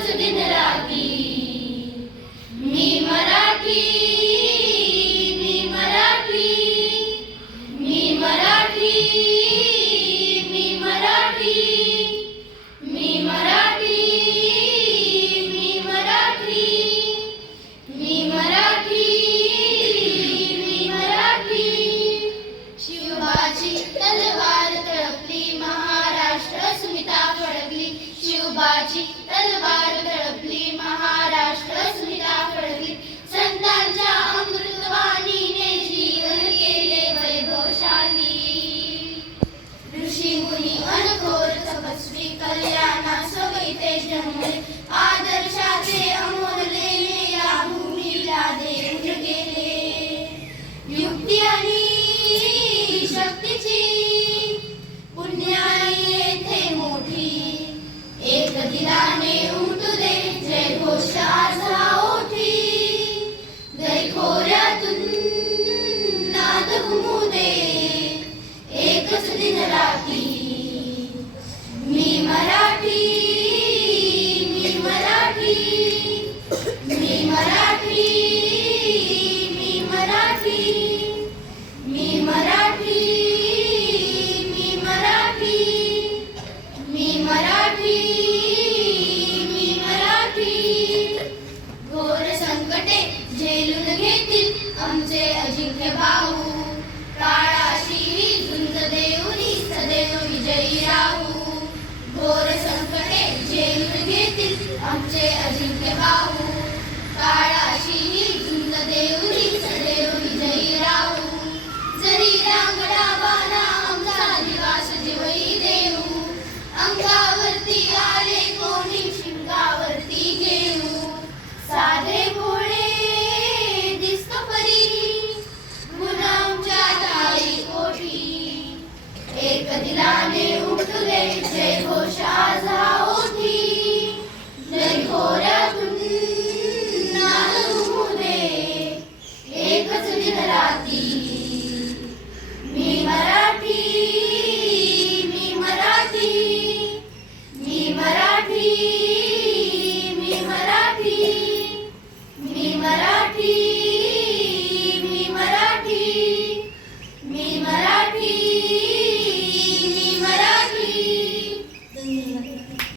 एकच दिन राती. मी मराठी, मी मराठी, मी मराठी, मी मराठी, मी मराठी, मी मराठी, मी मराठी, मी मराठी. शिवबाची तलवार तळपली, महाराष्ट्र अस्मिता फडकली. शिवबाची तलवार तळपली, महाराष्ट्र अस्मिता फडकली. संतांच्या अमृतवाणीने जीवन केले वैभवशाली. ऋषी मुनी अनघोर तपस्वी कल्याणा सवयी ते जन्मले. आदर्शाचे अमोल लेणे या भूमीला देऊन गेले. युक्ती आणि शक्तीची पुण्याई येथे मोठी. एक दिलाने उमटू दे जय घोष आज हा ओठी. दैखोऱ्यातून नाद घुमू दे एकच दिन राती. मी मराठी, मी मराठी, मी मराठी, मी मराठी, मी मराठी, मी मराठी, मी मराठी, मी मराठी. घोर संकटे झेलून घेतील आमचे अजिंक्य भाऊ. काळाशी झुंज देऊनी सदैव विजयी राहू. घोर संकटे झेलून घेतील आमचे अजिंक्य भाऊ. काळाशी झुंज देऊनी सदैव विजयी राहू. जरी रांगडा बाणा आमचा दिवास जीवई देऊ. अंगावर